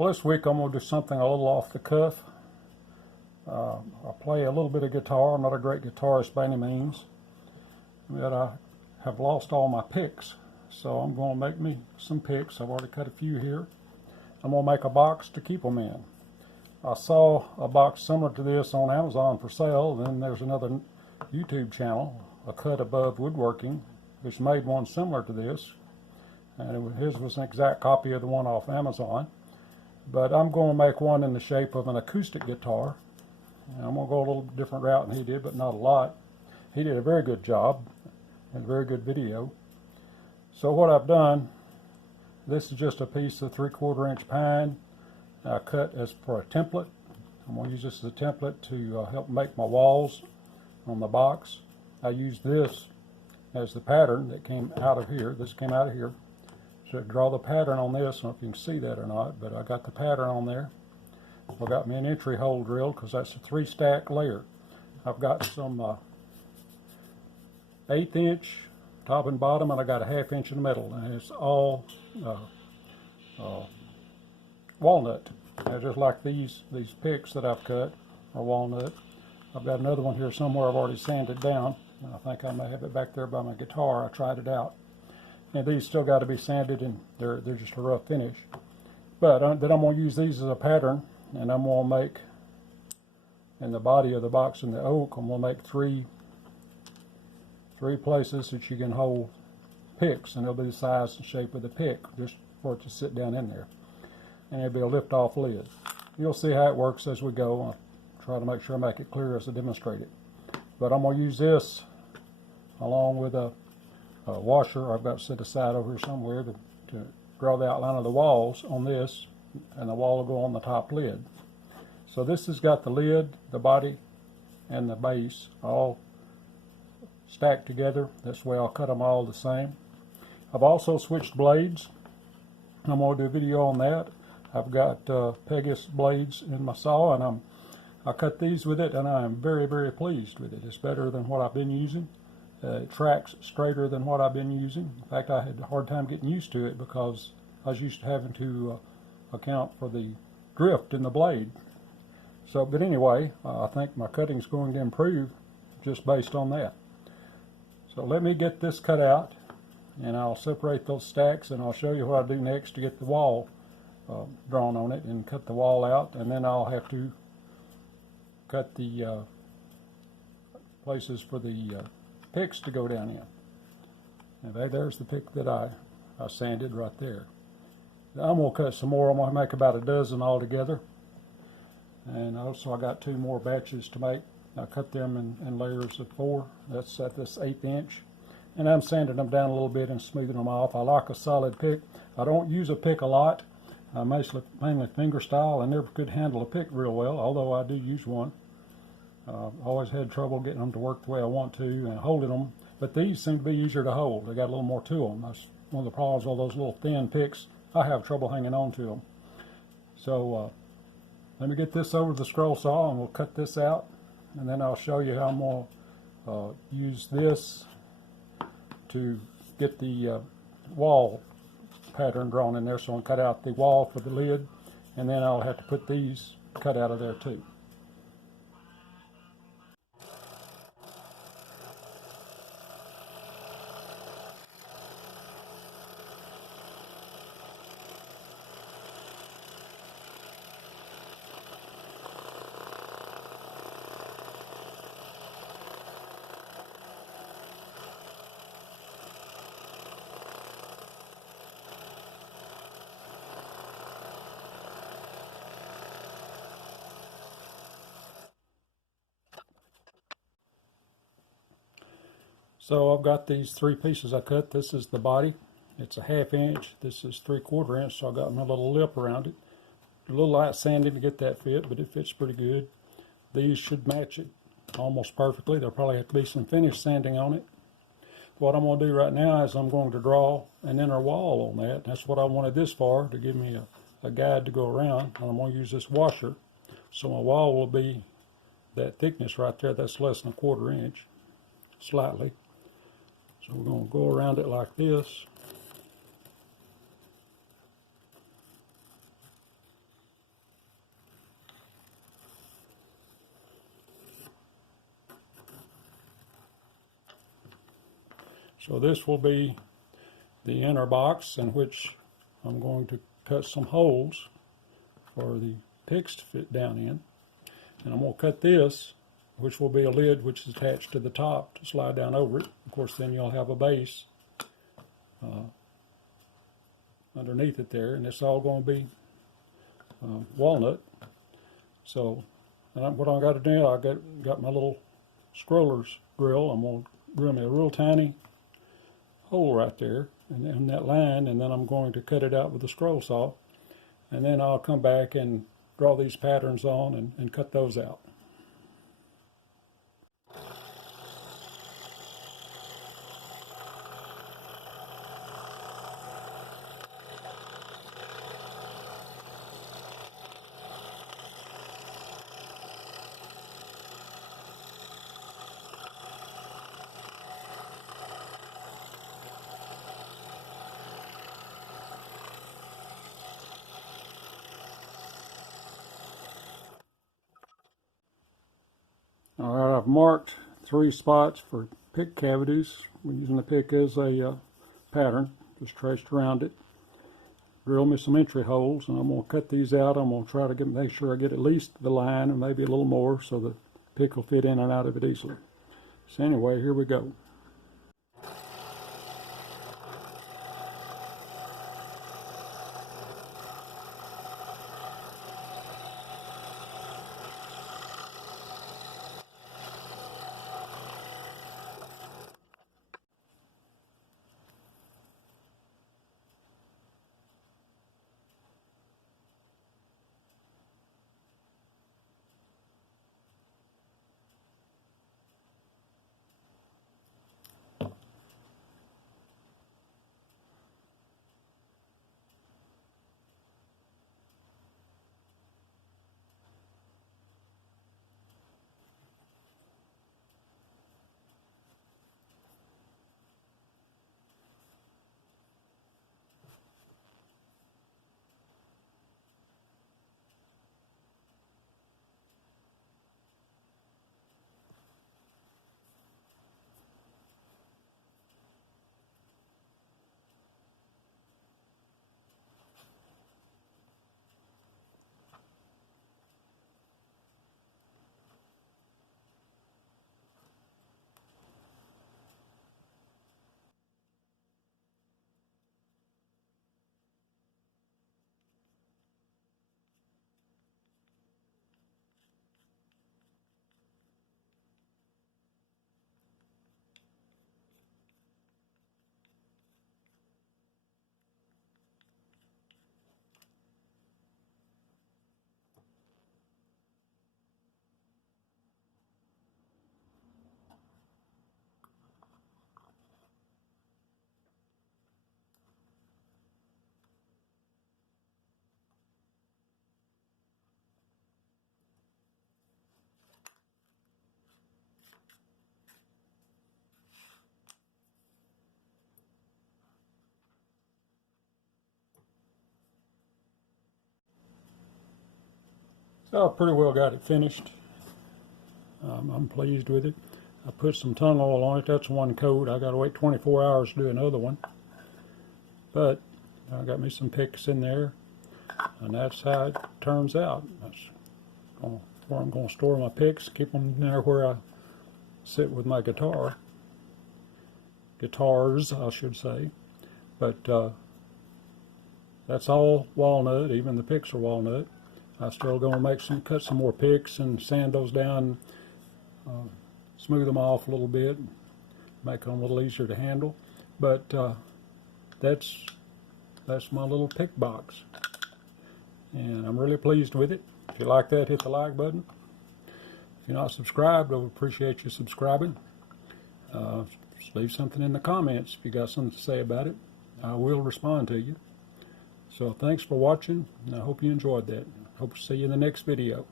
Well, this week I'm going to do something a little off the cuff. I play a little bit of guitar. I'm not a great guitarist by any means, but I have lost all my picks. So I'm going to make me some picks. I've already cut a few here. I'm going to make a box to keep them in. I saw a box similar to this on Amazon for sale. Then there's another YouTube channel, A Cut Above Woodworking, which made one similar to this. And his was an exact copy of the one off Amazon. But I'm going to make one in the shape of an acoustic guitar. And I'm going to go a little different route than he did, but not a lot. He did a very good job and a very good video. So what I've done, this is just a piece of 3/4 inch pine I cut as for a template. I'm going to use this as a template to help make my walls on the box. I used this as the pattern that came out of here. This came out of here. So draw the pattern on this. I don't know if you can see that or not, but I got the pattern on there. I got me an entry hole drilled because that's a 3-stack layer. I've got some 1/8 inch top and bottom, and I got a 1/2 inch in the middle, and it's all walnut. Just like these picks that I've cut are walnut. I've got another one here somewhere I've already sanded down. I think I may have it back there by my guitar. I tried it out. And these still got to be sanded, and they're just a rough finish. But then I'm going to use these as a pattern, and I'm going to make, in the body of the box in the oak, I'm going to make three places that you can hold picks, and they'll be the size and shape of the pick, just for it to sit down in there. And it'll be a lift-off lid. You'll see how it works as we go. I'll try to make sure I make it clear as I demonstrate it. But I'm going to use this along with a washer I've got set aside over here somewhere to draw the outline of the walls on this, and the wall will go on the top lid. So this has got the lid, the body, and the base all stacked together. This way I'll cut them all the same. I've also switched blades. I'm going to do a video on that. I've got Pegasus blades in my saw, and I cut these with it, and I am very, very pleased with it. It's better than what I've been using. It tracks straighter than what I've been using. In fact, I had a hard time getting used to it because I was used to having to account for the drift in the blade. So, but anyway, I think my cutting's going to improve just based on that. So let me get this cut out, and I'll separate those stacks, and I'll show you what I do next to get the wall drawn on it and cut the wall out, and then I'll have to cut the places for the picks to go down in. And there's the pick that I sanded right there. I'm going to cut some more. I'm going to make about a dozen altogether. And also I got 2 more batches to make. I cut them in layers of 4. That's at this 1/8 inch. And I'm sanding them down a little bit and smoothing them off. I like a solid pick. I don't use a pick a lot. I mainly finger style. I never could handle a pick real well, although I do use one. I've always had trouble getting them to work the way I want to and holding them, but these seem to be easier to hold. They got a little more to them. That's one of the problems with all those little thin picks. I have trouble hanging on to them. So let me get this over the scroll saw, and we'll cut this out, and then I'll show you how I'm going to use this to get the wall pattern drawn in there. So I'll cut out the wall for the lid, and then I'll have to put these cut out of there too. So I've got these 3 pieces I cut. This is the body. It's a 1/2 inch. This is 3/4 inch, so I got my little lip around it. A little light sanding to get that fit, but it fits pretty good. These should match it almost perfectly. There'll probably have to be some finish sanding on it. What I'm going to do right now is I'm going to draw an inner wall on that. That's what I wanted this for, to give me a guide to go around. And I'm going to use this washer. So my wall will be that thickness right there. That's less than 1/4 inch, slightly. So we're going to go around it like this. So this will be the inner box in which I'm going to cut some holes for the picks to fit down in. And I'm going to cut this, which will be a lid which is attached to the top to slide down over it. Of course, then you'll have a base underneath it there, and it's all going to be walnut. So what I got to do, I got my little scroller's drill. I'm going to drill me a real tiny hole right there in that line, and then I'm going to cut it out with a scroll saw, and then I'll come back and draw these patterns on and cut those out. All right, I've marked 3 spots for pick cavities. We're using the pick as a pattern, just traced around it. Drill me some entry holes, and I'm going to cut these out. I'm going to try to make sure I get at least the line and maybe a little more so the pick will fit in and out of it easily. So anyway, here we go. So I pretty well got it finished. I'm pleased with it. I put some tung oil on it. That's one coat. I got to wait 24 hours to do another one. But I got me some picks in there, and that's how it turns out. That's where I'm going to store my picks. Keep them there where I sit with my guitars, I should say. But that's all walnut. Even the picks are walnut. I'm still going to cut some more picks and sand those down, smooth them off a little bit, make them a little easier to handle. But that's my little pick box, and I'm really pleased with it. If you like that, hit the like button. If you're not subscribed, I would appreciate you subscribing. Just leave something in the comments if you got something to say about it. I will respond to you. So thanks for watching, and I hope you enjoyed that. Hope to see you in the next video.